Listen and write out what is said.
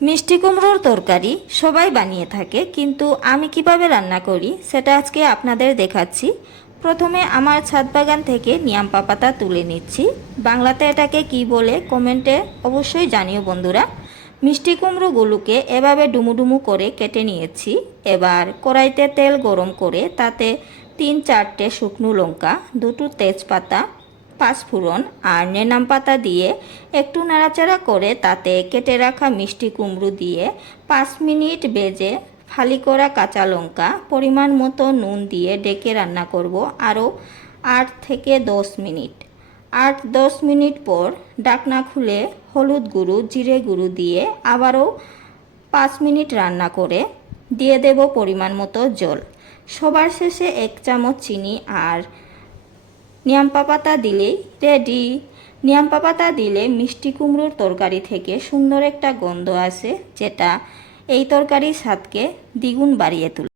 মিষ্টি কুমড়োর তরকারি সবাই বানিয়ে থাকে, কিন্তু আমি কিভাবে রান্না করি সেটা আজকে আপনাদের দেখাচ্ছি। প্রথমে আমার ছাদ বাগান থেকে নিয়াম্পা পাতা তুলে নিচ্ছি। বাংলাতে এটাকে কি বলে কমেন্টে অবশ্যই জানিও বন্ধুরা। মিষ্টি কুমড়োগুলোকে এভাবে ডুমুডুমু করে কেটে নিয়েছি। এবার কড়াইতে তেল গরম করে তাতে 3-4টে শুকনো লঙ্কা, 2টো তেজপাতা, পাঁচফোড়ন আর নেনাম পাতা দিয়ে একটু নাড়াচাড়া করে তাতে কেটে রাখা মিষ্টি কুমড়ো দিয়ে 5 মিনিট ভেজে ফালি করা কাঁচা লঙ্কা, পরিমাণ মতো নুন দিয়ে ডেকে রান্না করব আরও 8 থেকে 10 মিনিট। 8-10 মিনিট পর ঢাকনা খুলে হলুদ গুঁড়ো, জিরে গুঁড়ো দিয়ে আবারও 5 মিনিট রান্না করে দিয়ে দেব পরিমাণ মতো জল। সবার শেষে 1 চামচ চিনি আর নিয়াম্পা পাতা দিলেই রেডি। নিয়াম্পা পাতা দিলে মিষ্টি কুমড়োর তরকারি থেকে সুন্দর একটা গন্ধ আসে, যেটা এই তরকারির স্বাদকে দ্বিগুণ বাড়িয়ে তোলে।